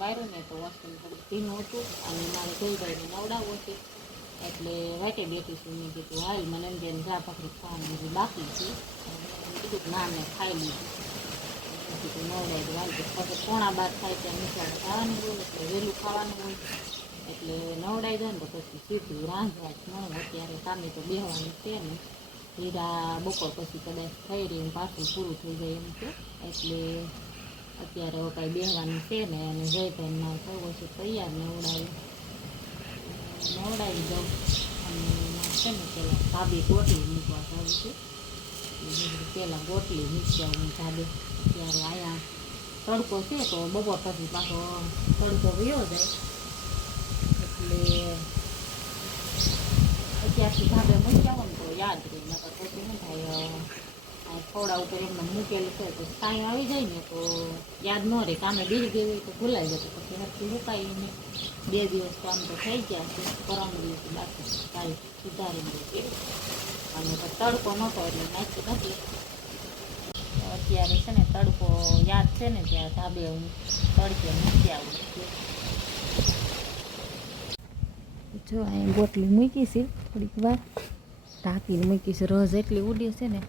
માર્યું ને તો વોશરૂમ થોડુંક ભીનું હતું અને મારે જયભાઈને નવડાવવું છે એટલે વાટે બેઠી છું. મેં કીધું હાલ મને એમ કે ચા ભાખરી ખાવાની બીજી બાકી છે. કીધું ના મેં ખાઈ લીધું. કીધું નવડાવી દઉં હાલ પછી 11:15 થાય ત્યાં નિશાળે ખાવાનું હોય એટલે વહેલું ખાવાનું હોય એટલે નવડાવી દો ને તો પછી સીધું રાંધવા જ મળે. અત્યારે કામે તો બેહવાનું છે ને હીરા બપોર પછી કદાચ થઈ રહી પાછું પૂરું થઈ જાય એમ છે એટલે અત્યારે હવે કાંઈ બેહવાનું છે ને અને જયભાઈમાં થવો છે તૈયાર નવડાવી દઉં અને છે ને પેલા ભાભી ગોટલી મૂકવા જવું છે. પહેલાં ગોટલી મૂકી આવું ધાબે. ત્યારે અહીંયા તડકો છે તો બપોર પછી પાછો તડકો વયો જાય એટલે અત્યારથી ધાબે મૂકી આવો ને તો યાદ રહે. નકર પછી શું થાય થોડા ઉપર એમને મૂકેલું છે તો સાંઈ આવી જાય ને તો યાદ ન રહે. કામે બીજી ગઈ હોય તો ભૂલાઈ જતું પછી નથી મુકાય ને 2 દિવસ તો આમ તો થઈ ગયા છે. પરમ દિવસ બાકી કાંઈ સુધારી દે અને તડકો નહોતો એટલે નાખી નથી. અત્યારે છે ને તડકો યાદ છે ને ત્યાં ધાબે હું તડકે મૂકી આવું છું. જો અહીં ગોટલી મૂકી છે થોડીક વાર ઢાંકીને મૂકી છે. રસ એટલી ઉડી છે ને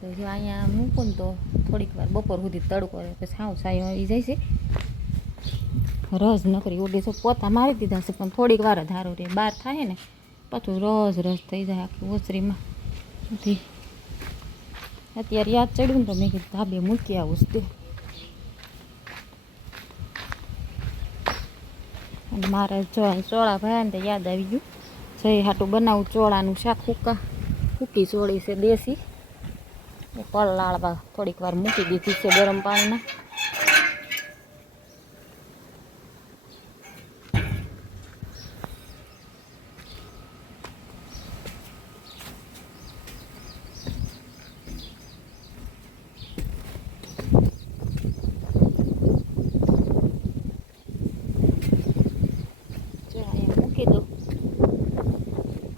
તો જો અહીંયા મૂકું ને તો થોડીક વાર બપોર સુધી તડકો રહે પછી સાવ સાયો આવી જાય છે. રસ નકરી ઉડી છે પોતા મારી દીધા છે પણ થોડીક વાર જ સારું રહે. બહાર થાય ને પાછું રસ થઈ જાય આખી ઓસરીમાં બધી. અત્યારે યાદ ચડ્યું ને તો મેં કીધું ધાબે મૂકી આવું તે. અને મારે જો અહીં ચોળા ભર્યા ને તો યાદ આવી ગયું જઈ હાટું બનાવું ચોળાનું શાક. સૂકી ચોળી છે દેશી પલ લાળવા થોડીક વાર મૂકી દીધી છે ગરમ પાણીમાં.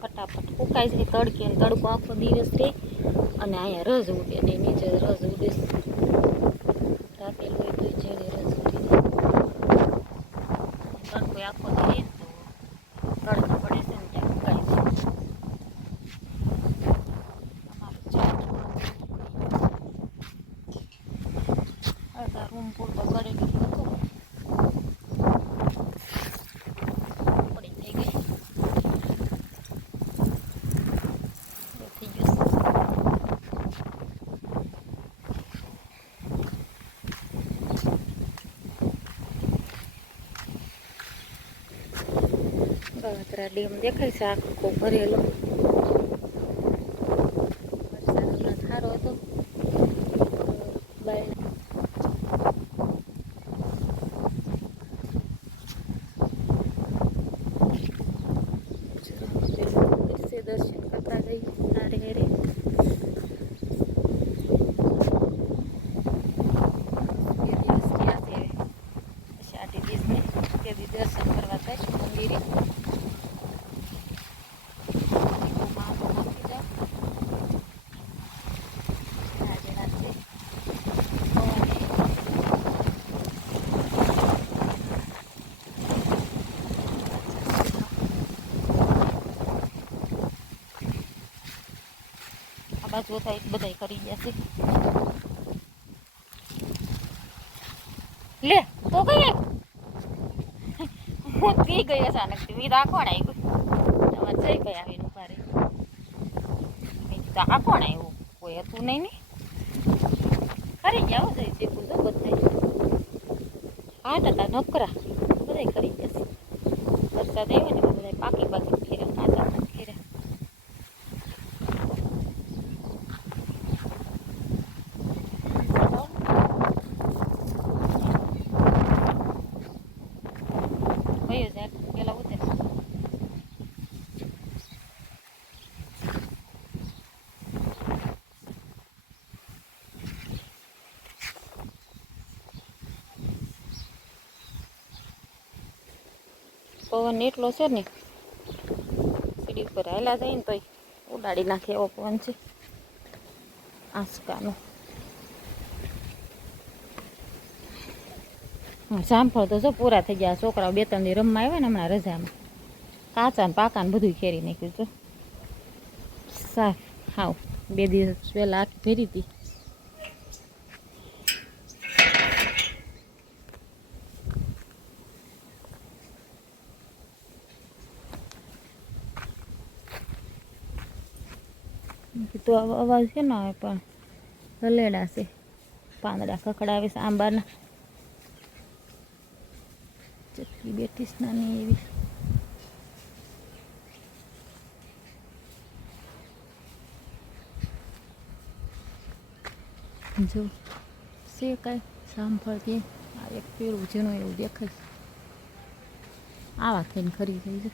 ફટાફટ ફૂકાઈ જાય તડકે ને તડકો આખો દિવસ રહે અને અહીંયા રસ ઉડે ને નીચે રસ ઉડે રાખેલું હોય તો જેડે રસ ઉડી જાય. તડકો આખો રહે તો તડકો પડે છે ને ત્યાં ફૂકાઈ જાય. અડધા રૂમ પૂરતો કરેલું હતું પડી થઈ ગઈ. બળતરા ડેમ દેખાય છે આખો ભરેલો. વરસાદ હમણાં સારો હતો દર્શન કરતા જઈએ હારે હેરે. દર્શન કરવા જઈશું મંદિરે. આ બાજુ થાય બધા કરી ગયા છે. લે તો કઈ હું પી ગઈ અચાનક થી કોણ આવ્યું તમારે જઈ કઈ આવીને ઉભા રહી. મેં કીધું આ કોણ આવ્યું કોઈ હતું નહીં ને કરી ગયા હો જઈ શીખું તો બધા હા હતા નકરા બધા કરી જશે. વરસાદ આવ્યો ને બધા પાકી ફેર્યા કાચા ફેર્યા. પેલા ઉતરે પવન એટલો છે ને સીડી ઉપર હાલા જાય ને તોય ઉડાડી નાખે એવો પવન છે આંસકાનો. જામફળ તો જો પૂરા થઈ ગયા. છોકરાઓ 2-3 દી રમવા આવ્યા ને હમણાં રજામાં. કાચા ને પાકા ને બધું ખેરી નાખ્યું. જો સાફ હાવ 2 દિવસ પહેલાં આખી ભરી હતી. તો અવાજ છે ને આવે પણ હલેડા છે. પાંદડા ખખડાવે છે આંબાના. ચટકી બેઠી નાની એવી. જો છે કાંઈ જામફળથી આ એક પેલું ઝીણું એવું દેખાય. આવા થઈને ખરી જાય છે.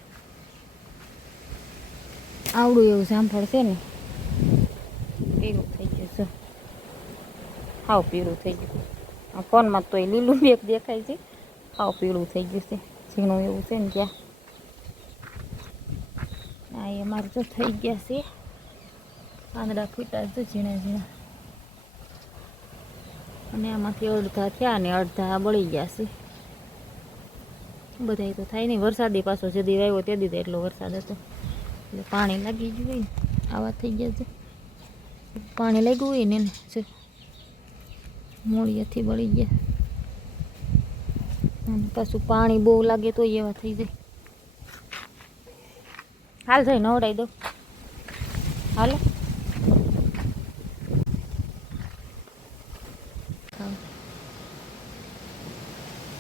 આવડું એવું જામફળ છે ને પીળું થઈ ગયું છે. હાવ પીળું થઈ ગયું. આ ફોનમાં તો એ લીલું બેગ દેખાય છે. હાવ પીળું થઈ ગયું છે. ઝીણું એવું છે ને ત્યાં. આ એ અમારે જો થઈ ગયા છે. પાંદડા ફૂટા છે ઝીણા ઝીણા. અને આમાંથી અડધા થયા ને અડધા બળી ગયા છે. બધા તો થાય નહીં. વરસાદી પાછો જે દી આવ્યો તે દી એટલો વરસાદ હતો એટલે પાણી લાગી ગયું હોય ને આવા થઈ ગયા છે. પાણી લાગ્યું હોય ને એને મૂળિયાથી બળી ગયા. અને પાછું પાણી બહુ લાગે તો એવા થઈ જાય. હાલ જઈ નવડાવી દઉં. હાલો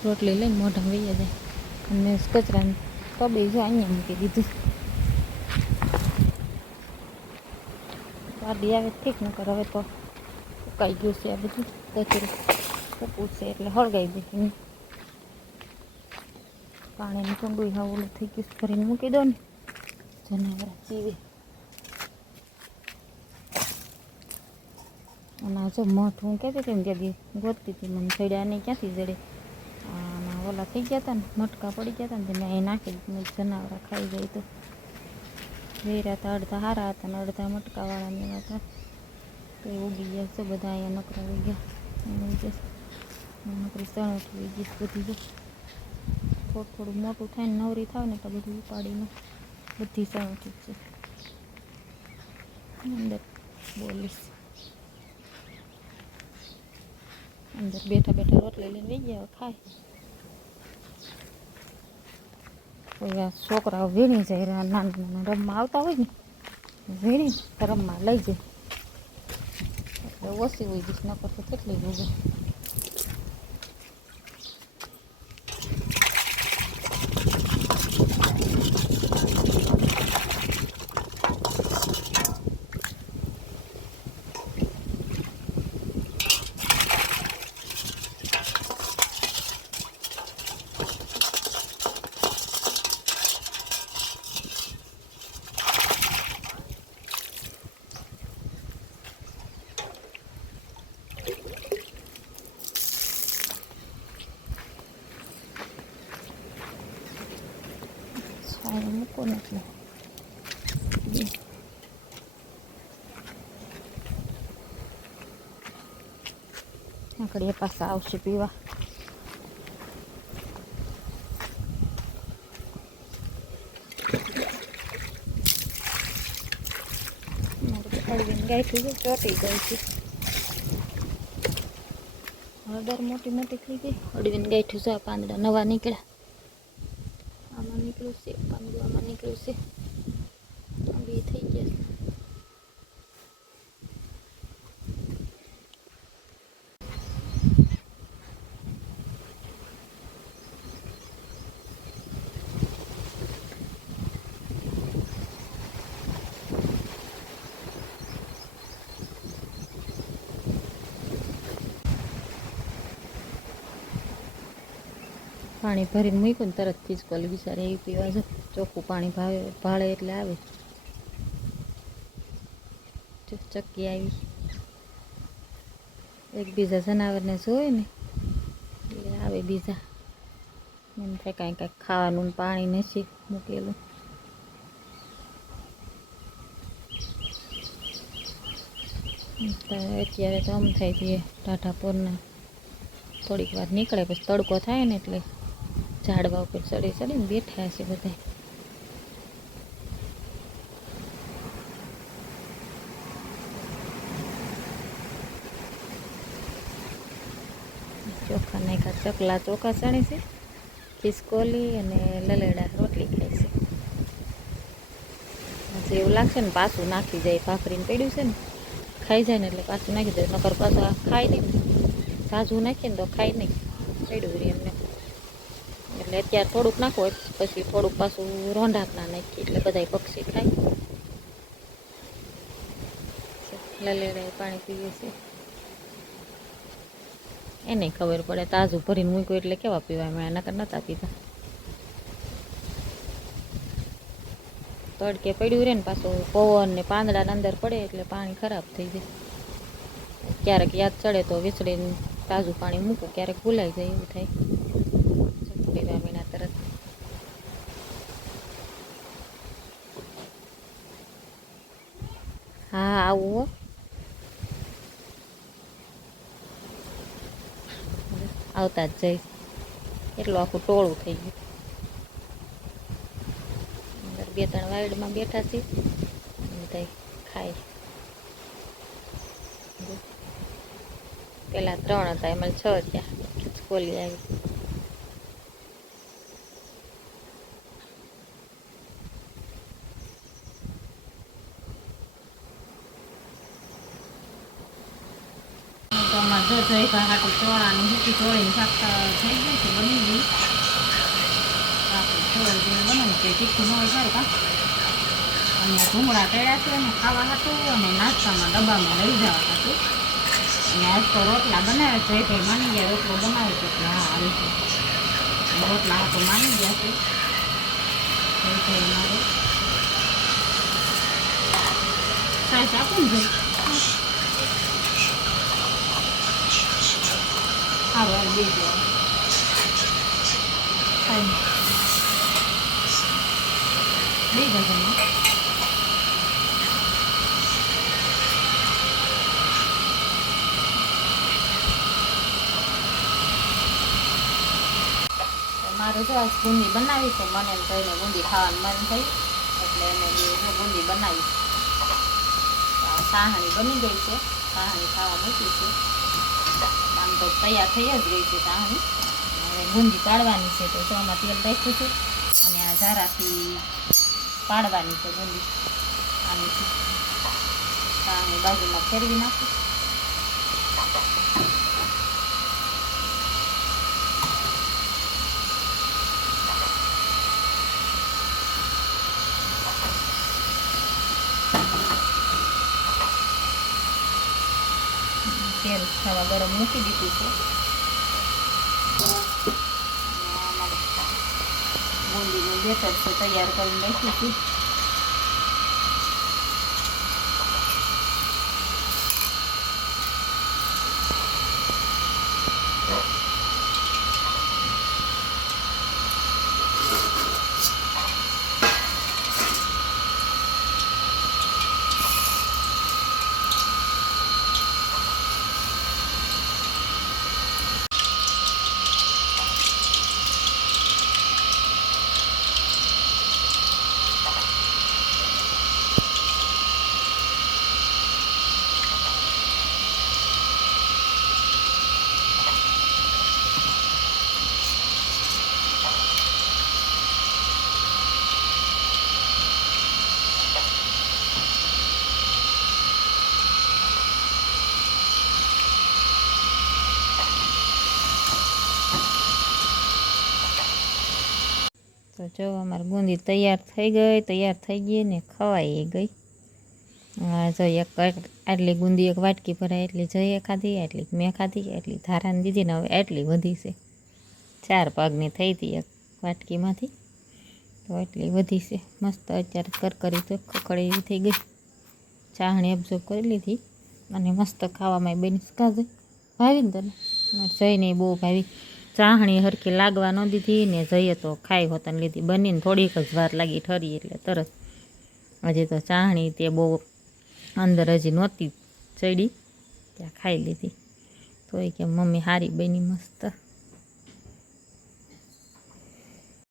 રોટલી લઈને મોઢામાં વૈયા જાય. અને કચરાને કબી જો અહીંયા મૂકી દીધું. ગાડી આવે ઠીક ન કર. હવે તો સુકાઈ ગયું છે આ બધું. કચરું સૂકું છે એટલે હળગાઈ દીધું. પાણીનું ઠંડુ હા ઓલું થઈ ગયું. ભરીને મૂકી દો ને જનાવર પીવે. અને આ જો મઠ હું કહેતી હતી ને ત્યાંથી ગોતતી હતી. મને છેડ્યા નહીં ક્યાંથી જડે. આના ઓલા થઈ ગયા હતા ને મટકા પડી ગયા હતા ને મેં અહીં નાખી દીધું. જનાવરા ખાઈ જાય તો. વેરા હતા અડધા સારા હતા ને અડધા મટકાવાળાને એવા હતા. તો એ ઉગી ગયા છે બધા. અહીંયા નકરા ઉગી ગયા. નકરી સણોઠી ઉગી બધી. જો થોડું થોડું મોટું થાય ને નવરી થાય ને તો બધું ઉપાડીને બધી સણોઠી છે. અંદર બોલીશ. અંદર બેઠા બેઠા રોટલી લઈને લઈ ગયા ખાય. કોઈ આ છોકરાઓ વીણી જાય. નાના નાના રમવા આવતા હોય ને વીણી રમવા લઈ જાય. એટલે ઓછી હોય ગઈ નકર તો કેટલી ઉગે. મૂકો નથી. આકડી પાછા આવશે પીવા. ગાય થઈ ગઈ ચોટી ગઈ છે. હળદર મોટી મોટી થઈ ગઈ. અડવીને ગાયઠું છે. પાંદડા નવા નીકળ્યા. આમાં નીકળ્યું છે પાંદડું. આમાં નીકળ્યું છે. બે થઈ ગયા. પાણી ભરીને મૂક્યું ને તરત ખીચકોલી બિચારી એવી પીવા જો. ચોખ્ખું પાણી ભાળે એટલે આવે. ચક્કી આવી. એક બીજા જનાવરને જોઈ ને એટલે આવે બીજા. એમ થાય કાંઈ કાંઈક ખાવાનું પાણી નથી મૂકેલું. અત્યારે તો આમ થાય છે ટાઢા પોરના થોડીક વાર નીકળે પછી તડકો થાય ને એટલે ઝાડવા ઉપર ચડીને બેઠા છે બધા. ચોખા નાખ્યા, ચકલા ચોખા ચણે છે, ખિસકોલી અને લલેડા રોટલી ખાય છે. પછી એવું લાગશે ને પાછું નાખી જાય, ભાખરીને પડ્યું છે ને ખાઈ જાય ને એટલે પાછું નાખી જાય, નકર પાછા ખાઈ નહીં. ઝાઝું નાખીને તો ખાઈ નહીં, પડ્યું રહે એમને. એટલે અત્યારે થોડુંક નાખો પછી થોડુંક પાછું રોંઢાકના નાખીએ એટલે બધા પક્ષી ખાય. લલેડા પાણી પીવે છે, એને ખબર પડે તાજું ભરીને મૂક્યું એટલે કેવા પીવા મેં નકર નતા પીતા. તડકે પડ્યું રહે ને પાછું પવન ને પાંદડા અંદર પડે એટલે પાણી ખરાબ થઈ જાય. ક્યારેક યાદ ચડે તો વિસળીને તાજું પાણી મૂકું, ક્યારેક ભૂલાઈ જાય એવું થાય. પીવા મીના તરત. હા આવું આવતા જ જઈશ. એટલું આખું ટોળું થઈ ગયું. અંદર 2-3 વાયડમાં બેઠા છીએ, બધા ખાય. પેલા 3 હતા, એમાં 6 થયા. ખિસકોલી આવી. જો જઈ હાટું ચોળાની હીટી ચોળીને શાક થઈ ગયું છે, બની ગઈ. ચોળ જેવું બનાવ્યું છે, તીખું ન હોય સારું કા. અને ભૂંગળા તળ્યા છે અને ખાવા હતું અને નાસ્તામાં ડબ્બામાં લઈ જવા હતું. અને આજ તો રોટલા બનાવે છે, ભાઈ માની ગયા રોટલો બનાવે છે એટલે હા આવી છે. રોટલા હાટું માની ગયા છે મારે. સાઈઝ આપું ને ભાઈ સારું હાલ બીજો બે ભજનમાં મારે જો આજ બુંદી બનાવી છે. મને થઈને બુંદી ખાવાનું મન થયું એટલે એને બુંદી બનાવી. સાહણી બની ગઈ છે, સાહણી ખાવા મૂકી છે. આમ તો તૈયાર થઈ જ ગઈ છે સાહણી. હવે બુંદી પાડવાની છે તો આમાં તેલ રાખ્યું છે અને આ ઝારાથી પાડવાની છે બુંદી. આની સાહણી બાજુમાં ફેરવી નાખું. તેલ ખાવા ગરમ મૂકી દીધું છે. બુંદીનું બેટર છે તૈયાર કરીને રાખી છું. તો જો અમારી બુંદી તૈયાર થઈ ગઈ ને ખવાઈ ગઈ. હા જો આટલી બુંદી એક વાટકી ભરાય એટલી જઈએ ખાધી, એટલી મેં ખાધી, એટલી ધારાને દીધી ને હવે એટલી વધી છે. 4 ભાગની થઈ હતી એક વાટકીમાંથી, તો એટલી વધી છે. મસ્ત અત્યારે કરકરી તો ખખડી થઈ ગઈ. ચાહણી એબ્ઝોર્બ કરી લીધી અને મસ્ત ખાવામાં બની કાજે ભાવી ને તને જઈને બહુ ભાવી. ચાહણી હરખી લાગવા ન દીધી ને જઈએ તો ખાઈ હોતને લીધી. બનીને થોડીક જ વાર લાગી ઠરી એટલે તરત. હજી તો ચાહણી તે બહુ અંદર હજી નહોતી ચડી ત્યાં ખાઈ લીધી. તો એ કે મમ્મી હારી બની મસ્ત.